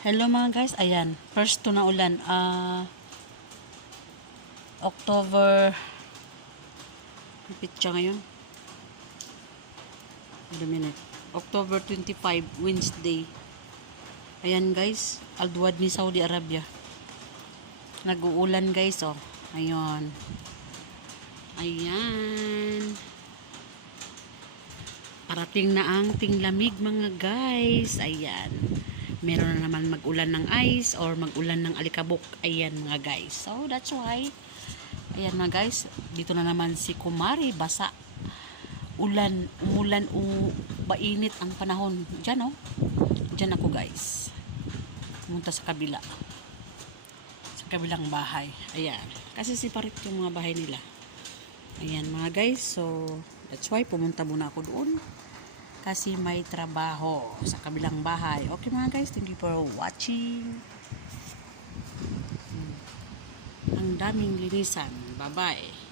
Hello mga guys, ayan. First to na ulan. Ah October siya ngayon. Wait a minute. October 25, Wednesday. Ayan guys, Alduad ni Saudi Arabia. Nag-uulan guys, oh. Ayun. Ayan. Parating na ang tinglamig mga guys. Ayan. Meron na naman mag-ulan ng ice or mag-ulan ng alikabok. Ayan mga guys. So that's why. Ayan mga guys. Dito na naman si Kumari. Basa. Ulan. Umulan. U mainit ang panahon. Diyan oh. Diyan ako guys. Pumunta sa kabila. Sa kabilang bahay. Ayan. Kasi siparit yung mga bahay nila. Ayan mga guys. So that's why pumunta muna ako doon kasi may trabaho sa kabilang bahay. Okay mga guys, thank you for watching. Hmm. Ang daming linisan. Bye-bye.